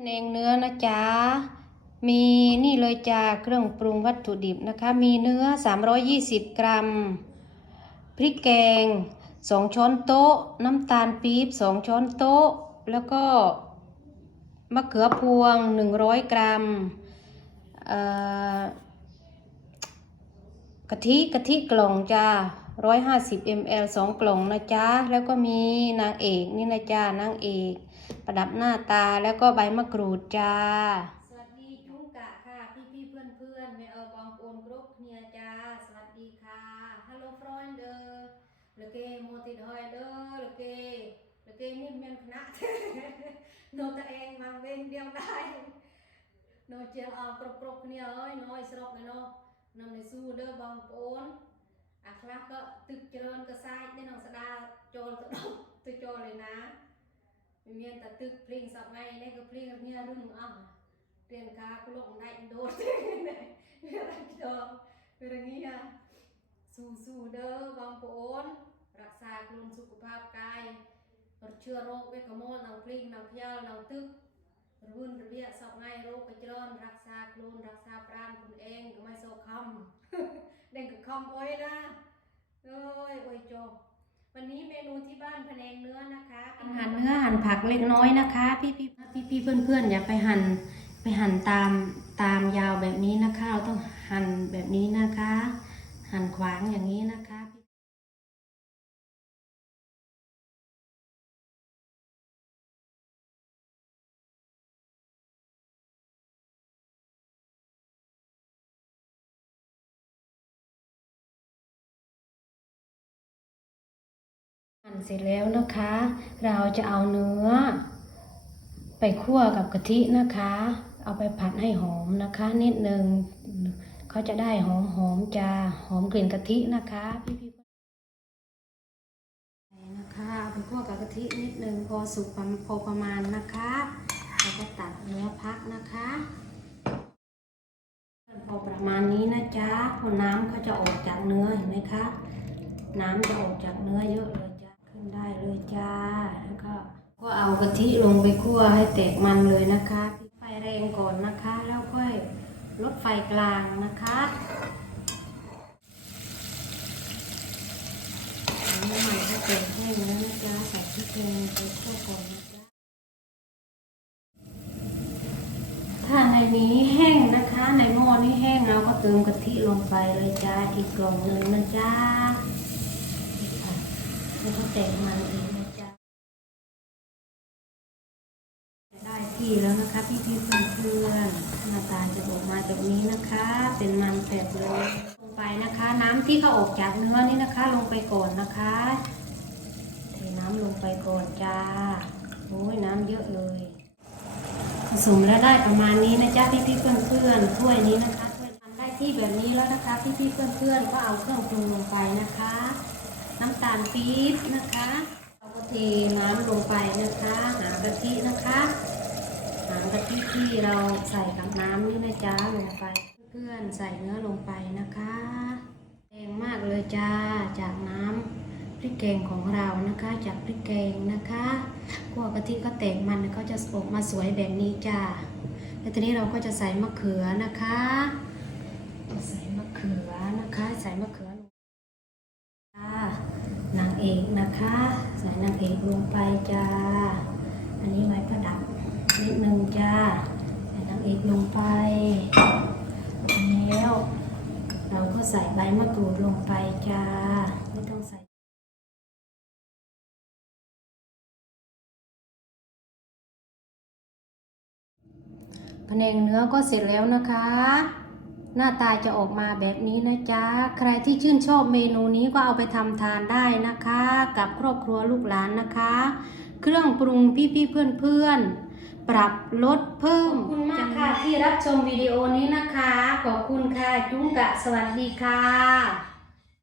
พะแนงเนื้อนะจ๊ะ มีนี่เลยจ้าเครื่องปรุงวัตถุดิบนะคะ มีเนื้อ 320 กรัม พริกแกง 2 ช้อนโต๊ะ น้ำตาลปี๊บ 2 ช้อนโต๊ะ แล้วก็มะเขือพวง 100 กรัมกะทิกะทิกล่องจ้า150 ml 2 กล่องนะจ๊ะ แล้วก็มีนางเอกนี่นะจ๊ะนางเอก ประดับหน้าตาแล้วก็ใบมะกรูดจ้า สวัสดีจุ้งกะค่ะ พี่พี่เพื่อนเพื่อนแม่เออบองโอนกรุ๊ปเนียจ้า สวัสดีค่ะฮัลโหลฟรอนเดอร์เลเกโมติดหอยเดอร์เลเกเลเกนี่เมียนคณะ โนตะเองมังเวงเดียวได้โนเจียงออกกรุบกรุบเนี่ยเอ้ยน้อยสรบนะเนาะนำในสู้เด้อบองโอนอักลักก็ตึกเจริญก็ซ้ายได้น้องสดาโจรตะ វាមានតែទឹកភ្លៀងសប្ងៃនេះក៏ភ្លៀងគ្នារឹងអស់រៀនការក្លុកដាច់ដូរវារកដល់វារងាស៊ូស៊ូដឺបងប្អូនរក្សាខ្លួនសុខភាពកាយរជឿរោគវាកមលនៅភ្លៀងនៅខ្យល់នៅទឹករវឹនរវាកសពថ្ងៃរោគក៏ច្រើនរក្សាខ្លួនរក្សាប្រាណខ្លួនឯងកុំឲ្យសោកខំដេញកខំអុយណាអើយអុយចុះ วันนี้เมนูที่บ้านพะแนงเนื้อนะคะหั่นเนื้อหั่นผักเล็กน้อยนะคะ พี่พี่พี่พี่เพื่อนเพื่อนๆอย่าไปหั่นไปหั่นตามตามยาวแบบนี้นะคะเราต้องหั่นแบบนี้นะคะ หั่นขวางอย่างนี้นะคะ เสร็จแล้วนะคะ เราจะเอาเนื้อ ไปคั่วกับกะทินะคะ เอาไปผัดให้หอมนะคะ นิดนึงเขาจะได้หอมหอมจะหอมกลิ่นกะทินะคะพี่พี่นะคะเอาไปคั่วกับกะทินิดนึงพอสุกพอประมาณนะคะเราก็ตัดเนื้อพักนะคะพอประมาณนี้นะจ๊ะพอน้ำเขาจะออกจากเนื้อเห็นไหมคะ น้ำจะออกจากเนื้อเยอะเลย ได้เลยจ้า แล้วก็ก็เอากะทิลงไปคั่วให้แตกมันเลยนะคะไฟแรงก่อนนะคะ แล้วค่อยลดไฟกลางนะคะอันนี้ใหม่ให้แตกแห้งแล้วนะจ๊ะใส่พริกแกงไปคั่วก่อนนะจ๊ะถ้าในนี้แห้งนะคะ ในหม้อนี้แห้งเราก็เติมกะทิลงไปเลยจ้าอีกกล่องหนึ่งนะจ๊ะ แล้วก็แต่งมันเองนะจ๊ะได้ที่แล้วนะคะพี่พี่ๆเพื่อนเพื่อนๆหน้าตาจะออกมาแบบนี้นะคะ เป็นมันแผบเลยลงไปนะคะ น้ำที่เขาออกจากเนื้อนี่นะคะ ลงไปก่อนนะคะเทน้ำลงไปก่อนจ้าโอ้ยน้ำเยอะเลยผสมแล้วได้ประมาณนี้นะจ๊ะพี่พี่ๆเพื่อนเพื่อนๆถ้วยนี้นะคะถ้วยทำได้ที่แบบนี้แล้วนะคะ พี่พี่ๆเพื่อนเพื่อนๆก็เอาเครื่องปรุงลงไปนะคะ น้ำตาลปี๊บนะคะ เราก็เทน้ำลงไปนะคะ หางกะทินะคะ หางกะทิที่เราใส่กับน้ำนี่นะจ๊ะลงไป เพื่อนๆใส่เนื้อลงไปนะคะแดงมากเลยจ้าจากน้ำพริกแกงของเรานะคะ จากพริกแกงนะคะคั่วกะทิก็แตกมันก็จะออกมาสวยแบบนี้จ้าแล้วทีนี้เราก็จะใส่มะเขือนะคะ ใส่มะเขือนะคะ ใส่มะเขือ เอกนะคะ ใส่นางเอกลงไปจ้า อันนี้ไว้ประดับนิดนึงจ้า ใส่นางเอกลงไปแล้วเราก็ใส่ใบมะกรูดลงไปจ้า ไม่ต้องใส่พะแนงเนื้อก็เสร็จแล้วนะคะ หน้าตาจะออกมาแบบนี้นะจ๊ะ ใครที่ชื่นชอบเมนูนี้ก็เอาไปทำทานได้นะคะ กับครอบครัวลูกหลานนะคะ เครื่องปรุงพี่ๆเพื่อนๆ ปรับลดเพิ่ม ขอบคุณมากค่ะที่รับชมวิดีโอนี้นะคะ ขอบคุณค่ะจุ้งกะสวัสดีค่ะ